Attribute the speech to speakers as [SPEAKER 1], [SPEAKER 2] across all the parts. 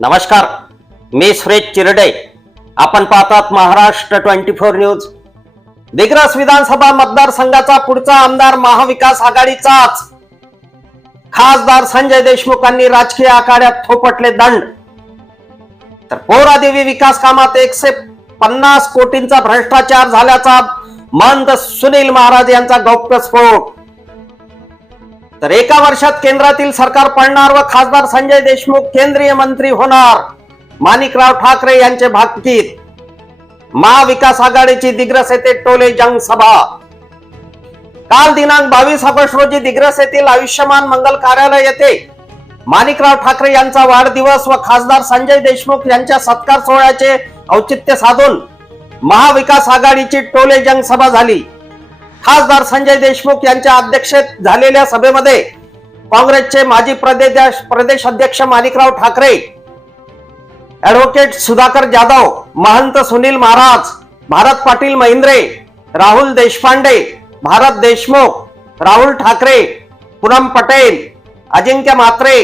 [SPEAKER 1] नमस्कार मी सुरेश चिरडे. आपण पाहतात Maharashtra twenty four news. Digras विधानसभा मतदारसंघाचा पुढचा आमदार महाविकास आघाडीचाच. खासदार संजय देशमुखांनी राजकीय आखाड्यात थोपटले दंड. तर पोरादेवी विकास कामात एकशे पन्नास कोटींचा भ्रष्टाचार झाल्याचा मंत सुनील महाराज यांचा गौप्यस्फोट तर एका वर्षात केंद्रातील सरकार पडणार व खासदार संजय देशमुख केंद्रीय मंत्री होणार. माणिकराव ठाकरे यांचे भाकीत महाविकास आघाडीची दिग्रस येथे टोले जंग सभा. काल दिनांक बावीस ऑगस्ट रोजी दिग्रस येथील आयुष्यमान मंगल कार्यालय येथे माणिकराव ठाकरे यांचा वाढदिवस व खासदार संजय देशमुख यांच्या सत्कार सोहळ्याचे औचित्य साधून महाविकास आघाडीची टोले जंग सभा झाली. खासदार संजय देशमुख यांच्या अध्यक्षेत झालेल्या सभेमध्ये काँग्रेसचे माजी प्रदेश प्रदेश अध्यक्ष माणिकराव ठाकरे ऍडव्होकेट सुधाकर जाधव महंत सुनील महाराज भारत पाटील महिंद्रे राहुल देशपांडे भारत देशमुख राहुल ठाकरे पूनम पटेल अजिंक्य मात्रे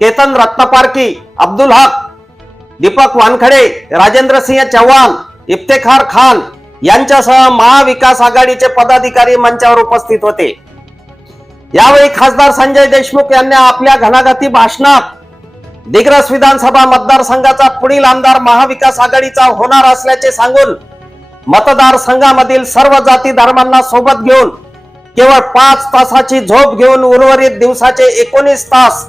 [SPEAKER 1] केतन रत्नपारकी अब्दुल हक दीपक वानखडे राजेंद्र सिंह चव्हाण इफ्तेखार खान यांच्यासह महाविकास आघाडीचे पदाधिकारी मंचावर उपस्थित होते. यावेळी खासदार संजय देशमुख यांनी आपल्या घनाघाती भाषणात दिग्रस विधानसभा मतदारसंघाचा पुढील आमदार महाविकास आघाडीचा होणार असल्याचे सांगून मतदारसंघामधील सर्व जाती धर्मांना सोबत घेऊन केवळ पाच तासाची झोप घेऊन उर्वरित दिवसाचे एकोणीस तास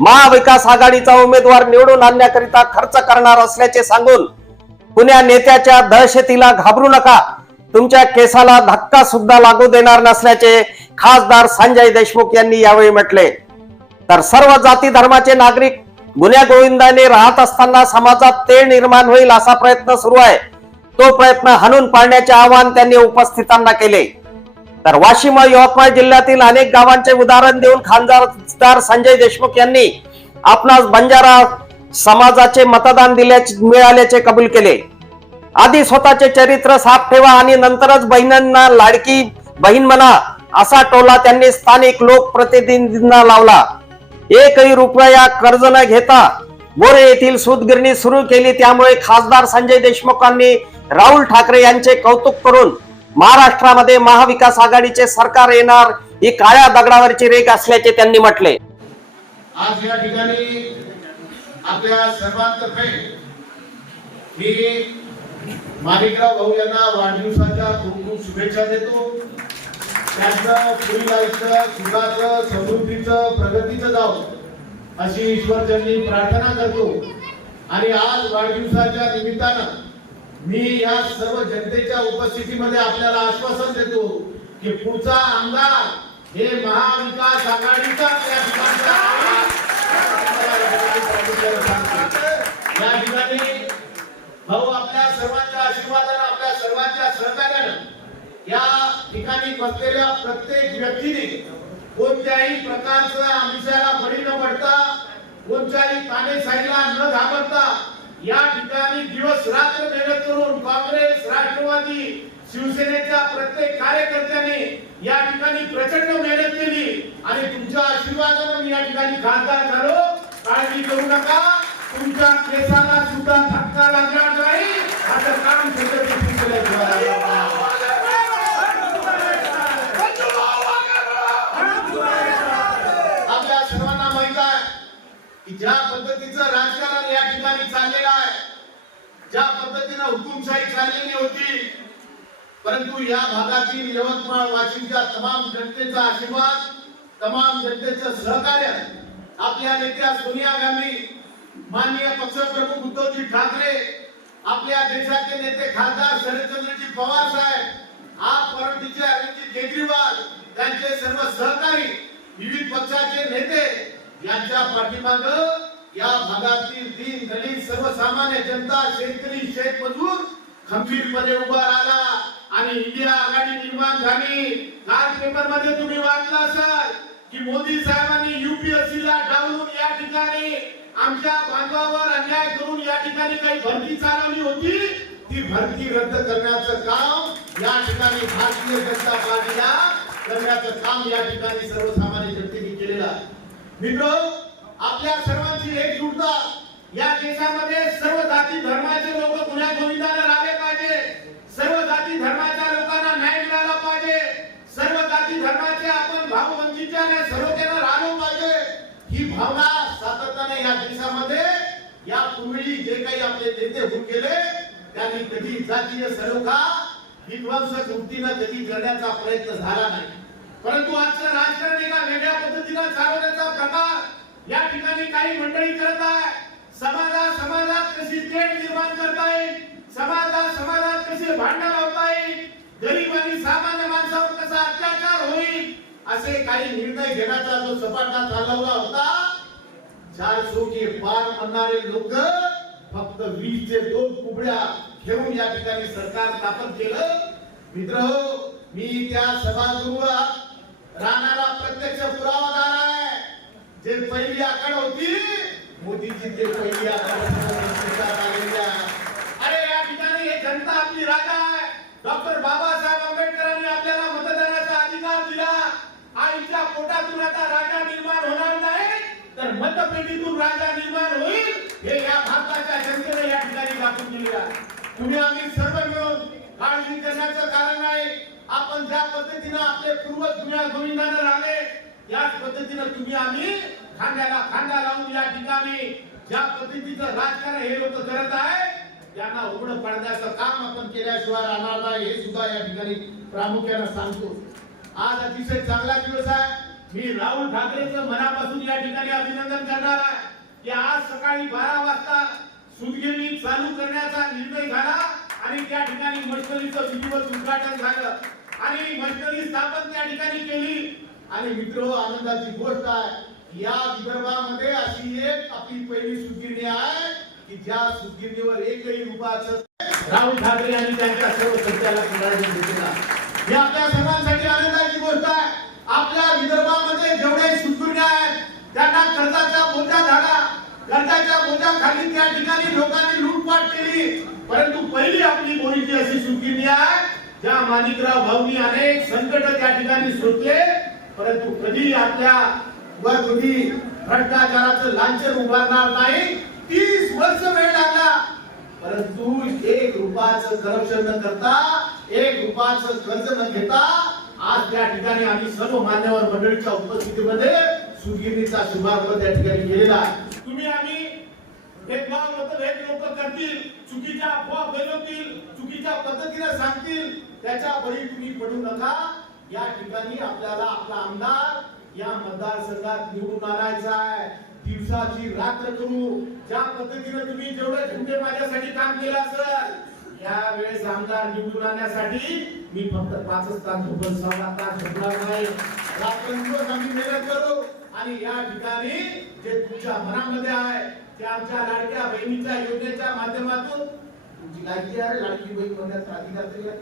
[SPEAKER 1] महाविकास आघाडीचा उमेदवार निवडून आणण्याकरिता खर्च करणार असल्याचे सांगून कुण्या नेत्याच्या दहशतीला घाबरू नका. तुमच्या केसाला धक्का सुद्धा लागू देणार नसल्याचे खासदार संजय देशमुख यांनी यावेळी म्हटले. तर सर्व जाती धर्माचे नागरिक गुन्ह्या गोविंदाने राहत असताना समाजात ते निर्माण होईल असा प्रयत्न सुरू आहे. तो प्रयत्न हाणून पाडण्याचे आवाहन त्यांनी उपस्थितांना केले. तर वाशिम व यवतमाळ जिल्ह्यातील अनेक गावांचे उदाहरण देऊन खासदार संजय देशमुख यांनी आपणास बंजारा समाजाचे मतदान दिल्याचे मिळाल्याचे कबूल केले. आधी स्वतःचे चरित्र साफ ठेवा आणि नंतरच बहिणींना लाडकी बहीण म्हणा असा टोला त्यांनी स्थानिक लोकप्रतिनिधींना लावला. एकही रुपया कर्ज न घेता बोरे येथील सूतगिरणी सुरू केली. त्यामुळे खासदार संजय देशमुखांनी राहुल ठाकरे यांचे कौतुक करून महाराष्ट्रामध्ये महाविकास आघाडीचे सरकार येणार ही काळ्या दगडावरची रेख असल्याचे त्यांनी म्हटले.
[SPEAKER 2] आज या ठिकाणी आपल्या सर्वांतर्फे मी माणिकराव भाऊ यांना वाढदिवसाच्या खूप खूप शुभेच्छा देतो. त्यांचं पुढील आयुष्य सुखाचं समृद्धीचं प्रगतीचं जावं अशी ईश्वरचरणी प्रार्थना करतो. आणि आज वाढदिवसाच्या निमित्तानं मी या सर्व जनतेच्या उपस्थितीमध्ये आपल्याला आश्वासन देतो की पुढचा आमदार हे महाविकास आघाडीचा या ठिकाणचा या ठिकाणी भाऊ आपल्या सर्वांच्या आशीर्वादानं आपल्या सर्वांच्या सहकार्यानं या ठिकाणी बसलेल्या प्रत्येक व्यक्तीने कोणत्याही प्रकारचा आमिषाला बळी न पडता कोणत्याही तानेसाईला न घाबरता या ठिकाणी दिवस रात्र मेहनत करून काँग्रेस राष्ट्रवादी शिवसेनेच्या प्रत्येक कार्यकर्त्याने या ठिकाणी प्रचंड मेहनत केली आणि तुमच्या आशीर्वादानं मी या ठिकाणी खासदार झालो. काळजी करू नका. तुमच्या केसाला सुद्धा धक्का लागणार नाही. असं काम सगळं ज्या पद्धतीचं राजकारण या ठिकाणी चाललेलं आहे ज्या पद्धतीनं हुकुमशाही चाललेली होती परंतु या भागातील यवतमाळ वाशिमच्या तमाम जनतेचा आशीर्वाद तमाम जनतेचं सहकार्य आपल्या नेत्या सोनिया गांधी माननीय पक्षप्रमुख उद्धवजी ठाकरे आपल्या देशाचे नेते खासदार शरदचंद्रजी पवार साहेब आप परमतीचे अरविंदजी केजरीवाल त्यांचे सर्व सहकारी विविध पक्षाचे नेते यांच्या पाठीमाग या भागातील दीन दलित सर्वसामान्य जनता शेतकरी शेतमजूर खंबीरपणे उभा राहिला आणि इंडिया आघाडी निर्माण झाली. काल पेपरमध्ये तुम्ही वाचला असाल की मोदी साहेबांनी युपीएससी ला डावलून या ठिकाणी आमच्या बांधवावर अन्याय करून या ठिकाणी काही भरती चालवली होती? ती भरती रद्द करण्याचं काम या ठिकाणी भारतीय जनता पार्टीला करण्याचं काम या ठिकाणी सर्वसामान्य जनतेने केलेलं आहे. मित्र आपल्या सर्वांची एकजुटता या देशामध्ये सर्व जाती धर्माचे लोक पुण्या गोविंदाने राहिले पाहिजे. सर्व जाती धर्माच्या लोकांना न्याय मिळाला पाहिजे. सर्व जाती धर्माचे आपण भाववंचित्याने सर्वतेनं राहिलो पाहिजे. ही भावना सातत्याने या देशामध्ये या पूर्वी जे काही आपले नेते होऊन गेले त्यांनी कधी जातीय सलोखा विध्वंसक वृत्तीनं कधी करण्याचा प्रयत्न झाला नाही. परंतु आजचं राजकारण एका वेगळ्या पद्धतीला चालवण्याचा प्रकार या ठिकाणी काही मंडळी करत आहे समाजात समाजात कशी थेट निर्माण करता येईल? समाजात समाजात कशी भांडण लावता येईल? गरीब आणि सामान्य माणसावर कसा अत्याचार होईल? असे काही निर्णय घेण्याचा जो सपाटा चालवला होता चारशे के पार म्हणणारे लोक फक्त वीसचे दोन कुबड्या घेऊन या ठिकाणी सरकार स्थापन केलं. मित्र मी त्या सभागृहात राणाला प्रत्यक्ष पुरावादार आहे. जे पहिली आकड होती मोदीची ते पहिली आकड अरे या ठिकाणी हे जनता आपली राजा आहे. डॉक्टर बाबासाहेब आंबेडकरांनी आपल्याला मतदानाचा अधिकार दिला. आईच्या पोटातून आता राजा निर्माण होणार नाही तर मतपेटीतून राजा निर्माण होईल हे या भारताच्या जनतेने या ठिकाणी दाखवून दिले आहे. तुम्ही आम्ही सर्व मिळून आणि करण्याचं कारण आहे आपण ज्या पद्धतीनं आपले पूर्वज जुन्या गोविंदाने राहिले याच पद्धतीनं तुम्ही आम्ही खांद्याला खांदा लावून या ठिकाणी ज्या पद्धतीचं राजकारण हे लोक करत आहे त्यांना उघड पडण्याचं काम आपण केल्याशिवाय राहणार नाही हे सुद्धा या ठिकाणी प्रामुख्यानं सांगतो. आज अतिशय चांगला दिवस आहे. मी राहुल ठाकरेचं मनापासून या ठिकाणी अभिनंदन करणार आहे की आज सकाळी बारा वाजता सुदगिरणी चालू करण्याचा निर्णय झाला. आणि त्या ठिकाणी मशिनरीचं विधिवत उद्घाटन झालं. आणि मशिनरी स्थापन त्या ठिकाणी केली. आणि मित्र आनंदाची गोष्ट आहे या विदर्भामध्ये अशी एक आपली पहिली सुदगिरणी आहे की ज्या सुदगिरणीवर एकही रुपयाचं राहुल ठाकरे यांनी त्यांच्या सर्व सत्याला पुढारी घेतलेला ही आपल्या सर्वांसाठी आनंदाची गोष्ट आहे. आपल्या विदर्भामध्ये जेवढे सुदगिरण्या आहेत त्यांना कर्जाचा बोजा झाला कर्जाच्या बोजाखाली त्या ठिकाणी लोकांनी लूटपाट केली. परंतु पहिली आपली बोलीची अशी सुकिनी आहे. ज्या माणिकराव भाऊनी अनेक संकट त्या ठिकाणी सोडले. परंतु कधी आपल्या वर कधी भ्रष्टाचाराचं लांछन उभारणार नाही. तीस वर्ष वेळ लागला. परंतु एक रुपयाचं करप्शन न करता एक रुपयाचं कर्ज न घेता आज त्या ठिकाणी आम्ही सर्व मान्यवर मंडळीच्या उपस्थितीमध्ये सुगिनीचा शुभारंभ त्या ठिकाणी केलेला आहे. तुम्ही आम्ही भेदभाव मतभेद लोक करतील चुकीच्या अफवा फैलवतील चुकीच्या पद्धतीने सांगतील त्याच्या बळी तुम्ही पडू नका. या ठिकाणी आपल्याला आपला आमदार या मतदारसंघात निवडून आणायचा आहे. दिवसाची रात्र करू. ज्या पद्धतीने तुम्ही जेवढे घंटे माझ्यासाठी काम केलं असेल या वेळेस आमदार निवडून आणण्यासाठी मी फक्त पाचच तास झोपल सहा तास झोपणार नाही. रात्रंदिवस आम्ही मेहनत करू आणि या ठिकाणी जे तुमच्या मनामध्ये आहे ते आमच्या लाडक्या बहिणीच्या योजनेच्या माध्यमातून तुमची लाडकी आहे लाडकी बहीण म्हणण्याचा अधिकार तरी आहे.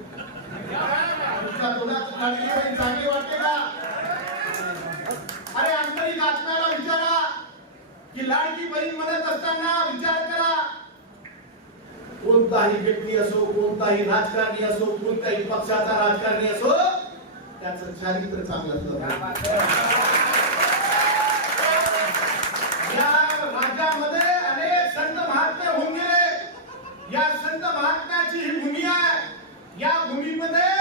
[SPEAKER 2] तुमच्या तोंडातून लाडकी बहीण चांगली वाटते का? अरे आंतरिक आत्म्याला विचारा की लाडकी बहीण म्हणत असताना विचार करा. कोणताही व्यक्ती असो कोणताही राजकारणी असो कोणत्याही पक्षाचा राजकारणी असो त्याचं चारित्र्य चांगलं असतं. या राज्यामध्ये अनेक संत महात्मे होऊन गेले. या संत महात्म्याची ही भूमी आहे. या भूमीमध्ये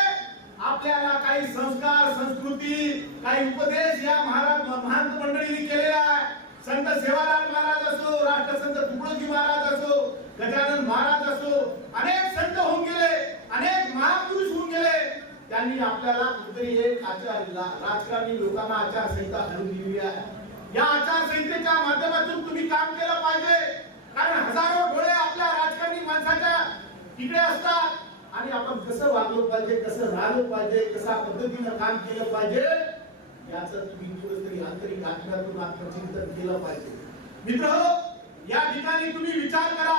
[SPEAKER 2] आपल्याला काही संस्कार संस्कृती काही उपदेश या महाराज महंत मंडळींनी केलेला आहे. संत सेवालाल महाराज असो राष्ट्रसंत तुकडोजी महाराज असो गजानन महाराज असो अनेक संत होऊन गेले अनेक महापुरुष होऊन गेले. त्यांनी आपल्याला कुठेतरी एक आचार ला- राजकारणी लोकांना आचारसंहिता घालून दिली आहे. या आचारसंहितेच्या माध्यमातून तुम्ही काम केलं पाहिजे. कारण हजारो डोळे आपल्या राजकारणी माणसाच्या इकडे असतात. आणि आपण कसं वागलो पाहिजे कसं राहिलो पाहिजे कशा पद्धतीनं काम केलं पाहिजे याचं तुम्ही कुठेतरी आंतरिक आत्म्यातून आत्मचिंतन केलं पाहिजे. मित्र या ठिकाणी तुम्ही विचार करा.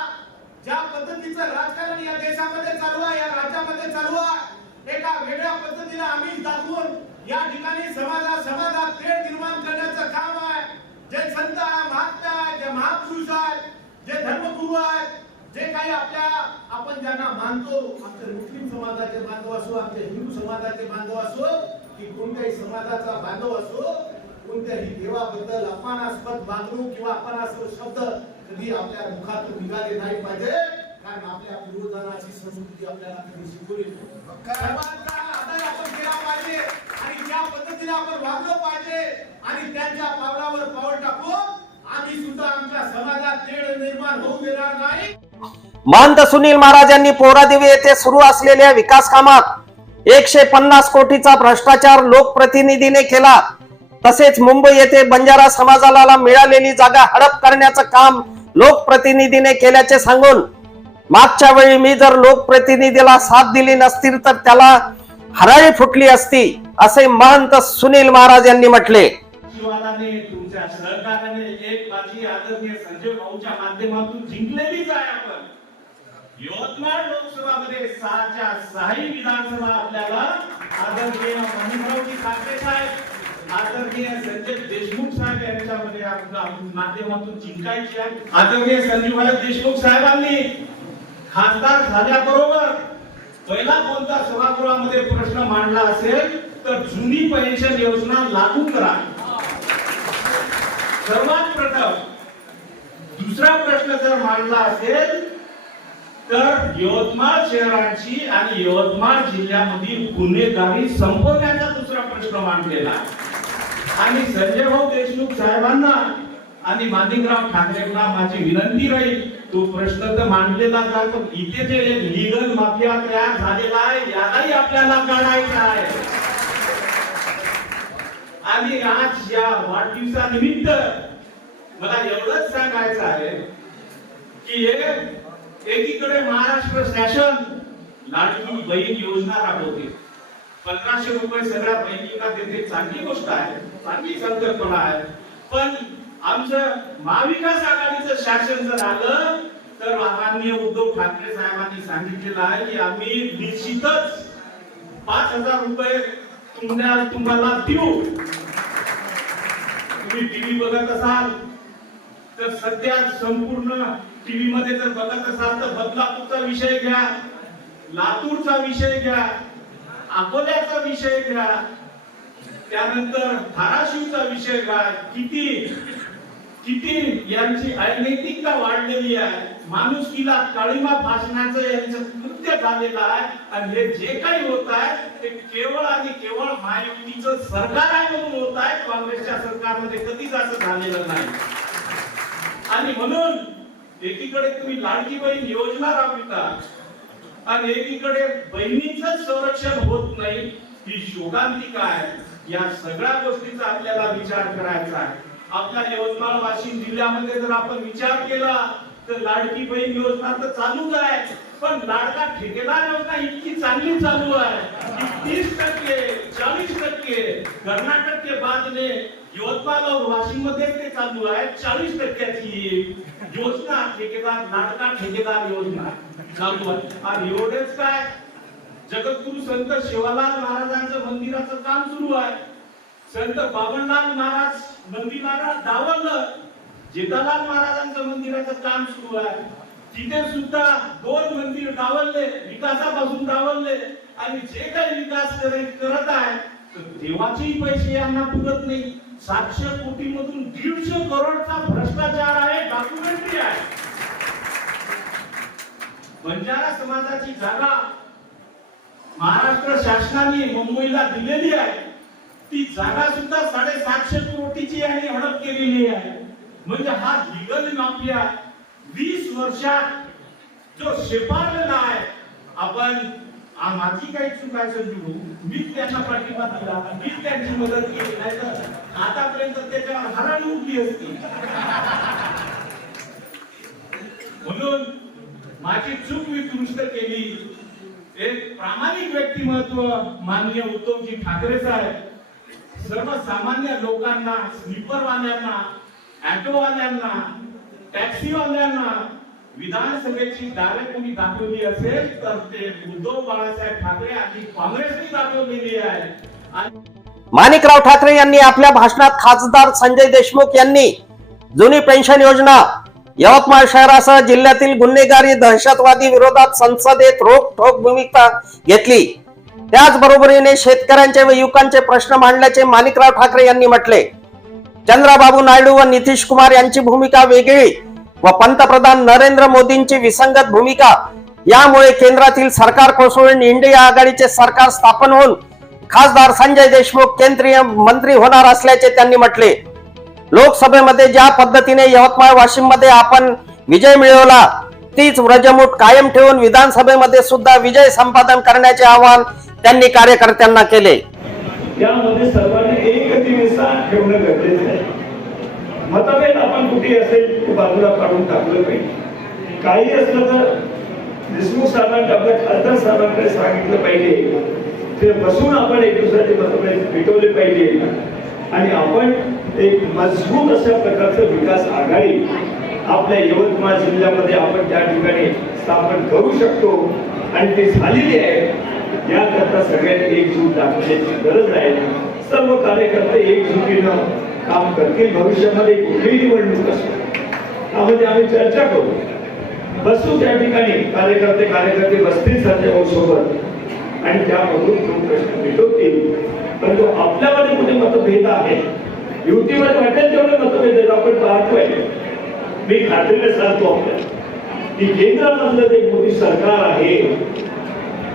[SPEAKER 2] ज्या पद्धतीचं राजकारण या देशामध्ये चालू आहे या राज्यामध्ये चालू आहे एका वेगळ्या पद्धतीने आम्ही दाखवून या ठिकाणी समाजात समाजात तेढ निर्माण करण्याचं काम आहे. जे संत आहे महात्मा आहे जे महापुरुष आहेत जे धर्मगुरू आहेत जे काही आपल्या आपण ज्यांना मानतो आमचे मुस्लिम समाजाचे बांधव असो आमचे हिंदू समाजाचे बांधव असो की कोणत्याही समाजाचा बांधव असो कोणत्याही देवाबद्दल अपमानास्पद वागणूक किंवा अपमानास्पद शब्द कधी आपल्या मुखात निघाले नाही पाहिजे कारण आपल्या पूर्वजांची संस्कृती आपल्याला कधी शिकवली आपण केला पाहिजे. आणि ज्या पद्धतीने आपण वागलं पाहिजे आणि त्यांच्या पावलावर पाऊल टाकून आम्ही सुद्धा आमच्या समाजात तेढ निर्माण होऊ देणार नाही.
[SPEAKER 1] महंत सुनील महाराजांनी पोहरादेवी येथे सुरू असलेल्या विकास कामात एकशे पन्नास कोटीचा भ्रष्टाचार लोकप्रतिनिधीने केला. तसेच मुंबई येथे बंजारा समाजाला मिळालेली जागा हडप करण्याचं काम लोकप्रतिनिधीने केल्याचे सांगून मागच्या वेळी मी जर लोकप्रतिनिधीला साथ दिली नसतील तर त्याला हराळी फुटली असती. असे महंत सुनील महाराज यांनी म्हटले.
[SPEAKER 3] तुमच्या सहकार्याने एक बाजी आदरणीय संजय भाऊच्या माध्यमातून जिंकलेलीच आहे आपण. यवतमाळ लोकसभामध्ये सहाच्या सहाही विधानसभा आपल्याला आदरणीय मणिभाऊजी ठाकरे साहेब आदरणीय संजय देशमुख साहेब यांच्यामध्ये आपल्या माध्यमातून जिंकायची आहे. आदरणीय संजीवभाई देशमुख साहेबांनी खासदार झाल्याबरोबर पहिला कोणता सभागृहामध्ये प्रश्न मांडला असेल तर जुनी पेन्शन योजना लागू करा. सर्वात प्रथम दुसरा प्रश्न जर मांडला असेल तर यवतमाळ शहरांची आणि यवतमाळ जिल्ह्यामधील गुन्हेगारी संपवण्याचा दुसरा प्रश्न मांडलेला. आणि संजय भाऊ देशमुख साहेबांना आणि माणिकराव ठाकरेंना माझी विनंती राहील तो प्रश्न तर मांडलेला जातो इथे जे लिगल माफिया तयार झालेला आहे यालाही आपल्याला काढायचा आहे. आणि आज या वाढदिवसानिमित्त मला एवढंच सांगायचं आहे की हे एकीकडे महाराष्ट्र शासन लाडकी बहीण योजना राबवते. पंधराशे रुपये सगळ्या बहिणीला देते. चांगली गोष्ट आहे. चांगली संकल्पना आहे. पण आमचं महाविकास आघाडीचं शासन जर आलं तर माननीय उद्धव ठाकरे साहेबांनी सांगितलेलं आहे की आम्ही निश्चितच पाच हजार रुपये तुम्हाला तुम्हाला देऊ. तुम्ही टीव्ही बघत असाल तर सध्या संपूर्ण टीव्ही मध्ये जर बघत असाल तर बदलापूरचा विषय घ्या लातूरचा विषय घ्या अकोल्याचा विषय घ्या त्यानंतर धाराशिवचा विषय घ्या किती किती यांची अनैतिकता वाढलेली आहे माणुसकीला काळीमा भाषणाचं यांचं कृत्य झालेलं आहे आणि हे जे काही होत आहे ते केवळ आणि केवळ महायुतीचं सरकार आहे म्हणून होत आहे काँग्रेसच्या सरकारमध्ये कधीच असं झालेलं नाही. आणि म्हणून एकीकडे तुम्ही लाडकी बहीण योजना राबविता आणि एकीकडे बहिणीच संरक्षण होत नाही ही शोकांतिका आहे. या सगळ्या गोष्टीचा आपल्याला विचार करायचा आहे. आपल्या यवतमाळ वाशिम जिल्ह्यामध्ये जर आपण विचार केला तर लाडकी बहीण योजना तर चालूच आहे. पण लाडका ठेकेदार योजना इतकी चांगली चालू आहे की तीस टक्के चाळीस टक्के कर्नाटक के बाद यवतमाळ और वाशिममध्ये ते चालू आहे चाळीस टक्क्याची योजना ठेकेदार लाडका ठेकेदार योजना चालू आहे. आणि एवढेच काय? जगद्गुरु संत शिवालाल महाराजांचं मंदिराचं काम सुरू आहे. संत बाबनलाल महाराज मंदिराला डावललं जेठालाल महाराजांचं मंदिराचं काम सुरू आहे. तिथे सुद्धा दोन मंदिर डावलले विकासापासून डावलले आणि जे काही विकास करे- करत आहे तर देवाचेही पैसे यांना पुरत नाही. सातशे कोटी मधून दीडशे करोडचा भ्रष्टाचार आहे डॉक्युमेंटरी आहे. बंजारा समाजाची जागा महाराष्ट्र शासनाने मुंबईला दिलेली आहे. ती जागा सुद्धा साडेसातशे कोटीची आणि हडप केलेली आहे. म्हणजे हा लिगल माफिया वीस वर्षात जो शेपारलेला आहे आपण माझी काही चूक आहे संजू मी मीच त्यांना पाठिंबा दिला मीच त्यांची मदत केली नाही तर आतापर्यंत त्याच्यावर हराळी उठली असती. म्हणून माझी चूक मी दुरुस्त केली. एक प्रामाणिक व्यक्तिमत्व माननीय उद्धवजी ठाकरे साहेब सर्वसामान्य लोकांना स्लीपरवाल्यांना ऑटोवाल्यांना टॅक्सीवाल्यांना विधानसभेची दारे कोणी दाखवली असेल तर ते उद्धव बाळासाहेब ठाकरे आणि काँग्रेसने दाखवलेली आहे. आणि
[SPEAKER 1] माणिकराव ठाकरे यांनी आपल्या भाषणात खासदार संजय देशमुख यांनी जुनी पेन्शन योजना यवतमाळ शहरासह जिल्ह्यातील गुन्हेगारी दहशतवादी विरोधात संसदेत रोख ठोक भूमिका घेतली. त्याचबरोबरीने शेतकऱ्यांचे व युवकांचे प्रश्न मांडल्याचे माणिकराव ठाकरे यांनी म्हटले. चंद्राबाबू नायडू व नितीश कुमार यांची भूमिका वेगळी व पंतप्रधान नरेंद्र मोदींची विसंगत भूमिका. यामुळे केंद्रातील सरकार कोसळून इंडिया आघाडीचे सरकार स्थापन होऊन खासदार संजय देशमुख केंद्रीय मंत्री होणार असल्याचे त्यांनी म्हटले. लोकसभेमध्ये ज्या पद्धतीने यवतमाळ वाशिममध्ये आपण विजय मिळवला तीच व्रजमूठ कायम ठेवून विधानसभेमध्ये सुद्धा विजय संपादन करण्याचे आवाहन त्यांनी कार्यकर्त्यांना केले.
[SPEAKER 4] त्यामध्ये सर्वांनी एकदिवसा ठेवणं गरजेचं आहे. मतभेद आपण कुठे असेल ते बाजूला काढून टाकलं पाहिजे. काही असलं तर देशमुख साहेबांनी आपल्या खासदार साहेबांकडे सांगितलं पाहिजे. ते बसून आपण एक दुसऱ्याचे मतभेद मिटवले पाहिजे. आणि आपण एक मजबूत अशा प्रकारचं विकास आघाडी आपल्या यवतमाळ जिल्ह्यामध्ये आपण त्या ठिकाणी स्थापन करू शकतो. आणि ते झालेली आहे. याकरता सगळ्यांनी एकजूट दाखवण्याची गरज आहे. सर्व कार्यकर्ते एकजुटीनं काम करतील. भविष्यामध्ये कुठलीही निवडणूक असो. त्यामध्ये आम्ही चर्चा करू. बसू त्या ठिकाणी. कार्यकर्ते कार्यकर्ते बसतील सध्या सोबत आणि त्यामधून दोन प्रश्न मिटवतील. परंतु आपल्यामध्ये कुठे मतभेद आहे युतीमध्ये वाटेल तेवढे मतभेद आहेत. आपण पाहतोय. मी खात्रीने सांगतो आपल्याला. की केंद्रामधलं जे मोदी सरकार आहे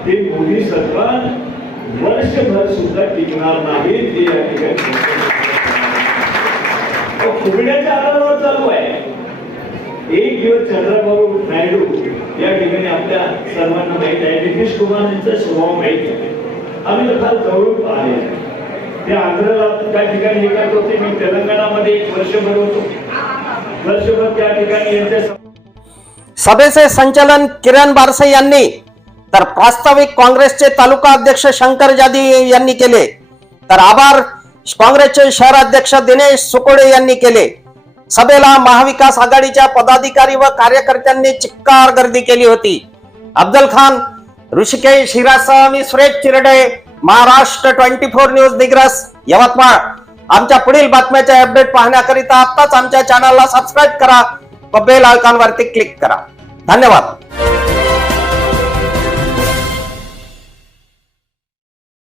[SPEAKER 4] ते मोदी सरकार वर्षभर सुद्धा टिकणार नाही ते या ठिकाणी फुगड्याच्या आधारावर चालू आहे. एक दिवस चंद्रबाबू नायडू या ठिकाणी आपल्या सर्वांना माहीत आहे नितीश कुमार यांचा स्वभाव माहीत आहे. आम्ही तर फार जवळून पाहिले ते आंध्रला त्या ठिकाणी हे करत होते. मी तेलंगणामध्ये एक वर्षभर होतो. वर्षभर त्या ठिकाणी यांच्या
[SPEAKER 1] सभेचे संचालन किरण बारसे यांनी तर प्रास्ताविक काँग्रेसचे तालुका अध्यक्ष शंकर जादी यांनी केले. तर आभार काँग्रेसचे शहराध्यक्ष दिनेश सुकोडे यांनी केले. सभेला महाविकास आघाडीच्या पदाधिकारी व कार्यकर्त्यांनी चिक्कार गर्दी केली होती. अफजल खान ऋषिकेश हिरासह मी Suresh Chirde Maharashtra twenty four news Digras Yavatmal. आमच्या पुढील बातम्याचे अपडेट पाहण्याकरिता आताच आमच्या चॅनलला सबस्क्राईब करा व बेल आयकॉनवरती क्लिक करा. धन्यवाद.